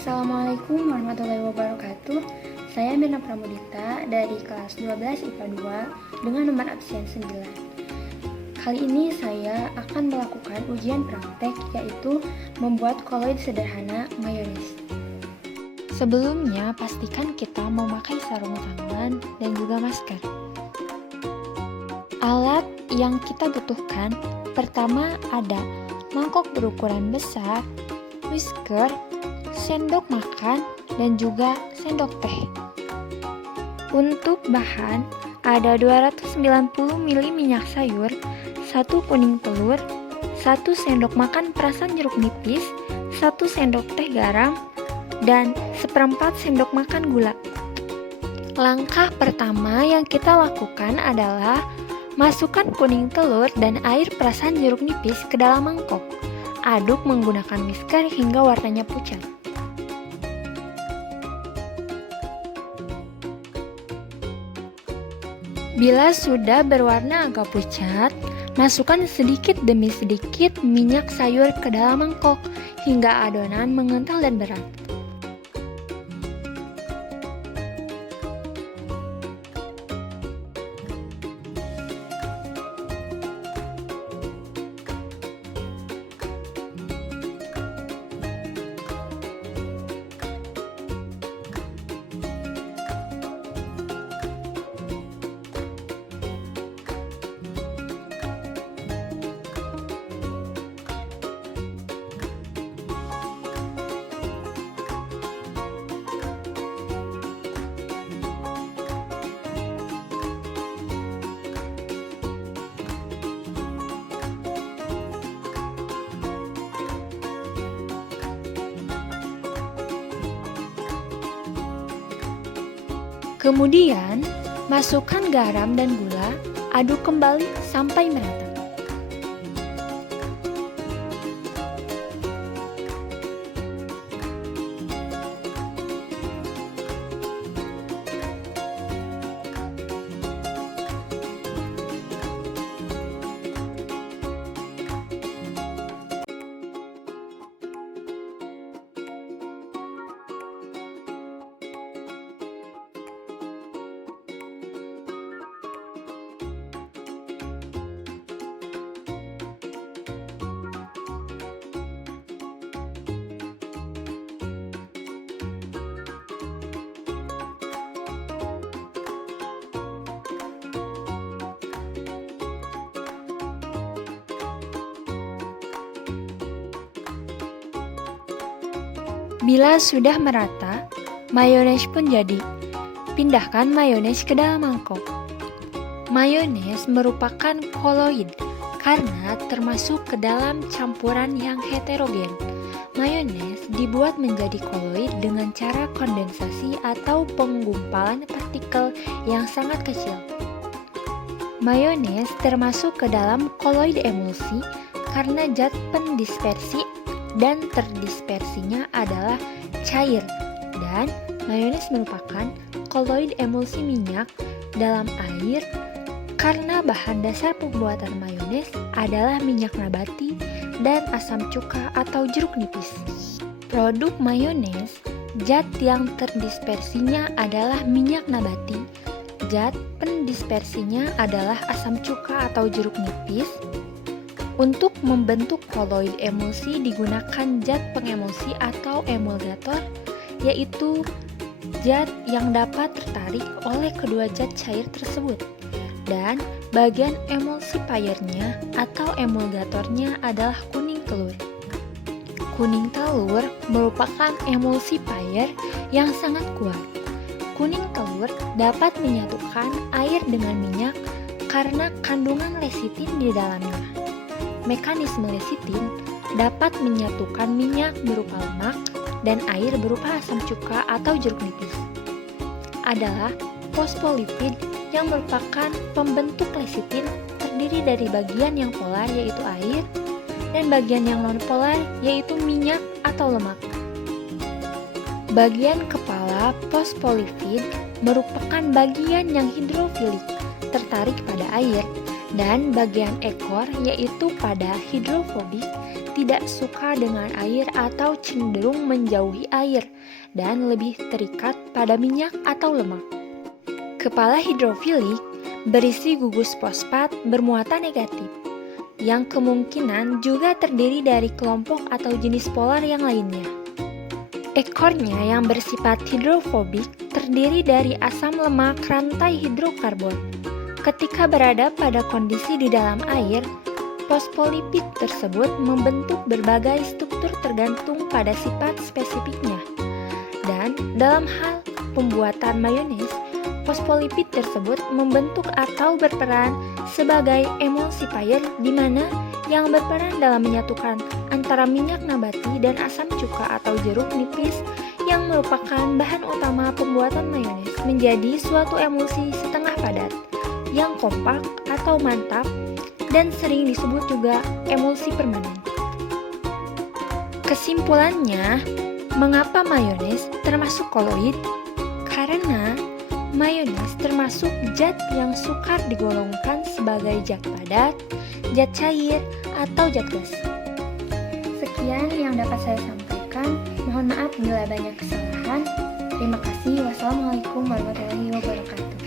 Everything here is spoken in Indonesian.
Assalamualaikum warahmatullahi wabarakatuh. Saya Mirna Pramudita dari kelas 12 IPA 2 dengan nomor absen 9. Kali ini saya akan melakukan ujian praktek, yaitu membuat koloid sederhana mayones. Sebelumnya, pastikan kita memakai sarung tangan dan juga masker. Alat yang kita butuhkan pertama ada mangkok berukuran besar, whisker, sendok makan, dan juga sendok teh. Untuk bahan, ada 290 ml minyak sayur, 1 kuning telur, 1 sendok makan perasan jeruk nipis, 1 sendok teh garam, dan 1/4 sendok makan gula. Langkah pertama yang kita lakukan adalah masukkan kuning telur dan air perasan jeruk nipis ke dalam mangkok. Aduk menggunakan whisker hingga warnanya pucat. Bila sudah berwarna agak pucat, masukkan sedikit demi sedikit minyak sayur ke dalam mangkok hingga adonan mengental dan berat. Kemudian, masukkan garam dan gula, aduk kembali sampai merata. Bila sudah merata, mayones pun jadi. Pindahkan mayones ke dalam mangkok. Mayones merupakan koloid karena termasuk ke dalam campuran yang heterogen. Mayones dibuat menjadi koloid dengan cara kondensasi atau penggumpalan partikel yang sangat kecil. Mayones termasuk ke dalam koloid emulsi karena zat pendispersi dan terdispersinya adalah cair, dan mayones merupakan koloid emulsi minyak dalam air karena bahan dasar pembuatan mayones adalah minyak nabati dan asam cuka atau jeruk nipis. Produk mayones, zat yang terdispersinya adalah minyak nabati, zat pendispersinya adalah asam cuka atau jeruk nipis. Untuk membentuk koloid emulsi digunakan zat pengemulsi atau emulgator, yaitu zat yang dapat tertarik oleh kedua zat cair tersebut. Dan bagian emulsifiernya atau emulgatornya adalah kuning telur. Kuning telur merupakan emulsifier yang sangat kuat. Kuning telur dapat menyatukan air dengan minyak karena kandungan lecitin di dalamnya. Mekanisme lecitin dapat menyatukan minyak berupa lemak dan air berupa asam cuka atau jeruk nipis. Adalah fosfolipid yang merupakan pembentuk lecitin, terdiri dari bagian yang polar yaitu air dan bagian yang non-polar yaitu minyak atau lemak. Bagian kepala fosfolipid merupakan bagian yang hidrofilik, tertarik pada air, dan bagian ekor yaitu pada hidrofobik, tidak suka dengan air atau cenderung menjauhi air dan lebih terikat pada minyak atau lemak. Kepala hidrofilik berisi gugus fosfat bermuatan negatif, yang kemungkinan juga terdiri dari kelompok atau jenis polar yang lainnya. Ekornya yang bersifat hidrofobik terdiri dari asam lemak rantai hidrokarbon. Ketika berada pada kondisi di dalam air, fosfolipid tersebut membentuk berbagai struktur tergantung pada sifat spesifiknya. Dan dalam hal pembuatan mayones, fosfolipid tersebut membentuk atau berperan sebagai emulsifier di mana yang berperan dalam menyatukan antara minyak nabati dan asam cuka atau jeruk nipis yang merupakan bahan utama pembuatan mayones menjadi suatu emulsi setengah padat yang kompak atau mantap dan sering disebut juga emulsi permanen. Kesimpulannya, mengapa mayones termasuk koloid? Karena mayones termasuk zat yang sukar digolongkan sebagai zat padat, zat cair, atau zat gas. Sekian yang dapat saya sampaikan. Mohon maaf bila banyak kesalahan. Terima kasih. Wassalamualaikum warahmatullahi wabarakatuh.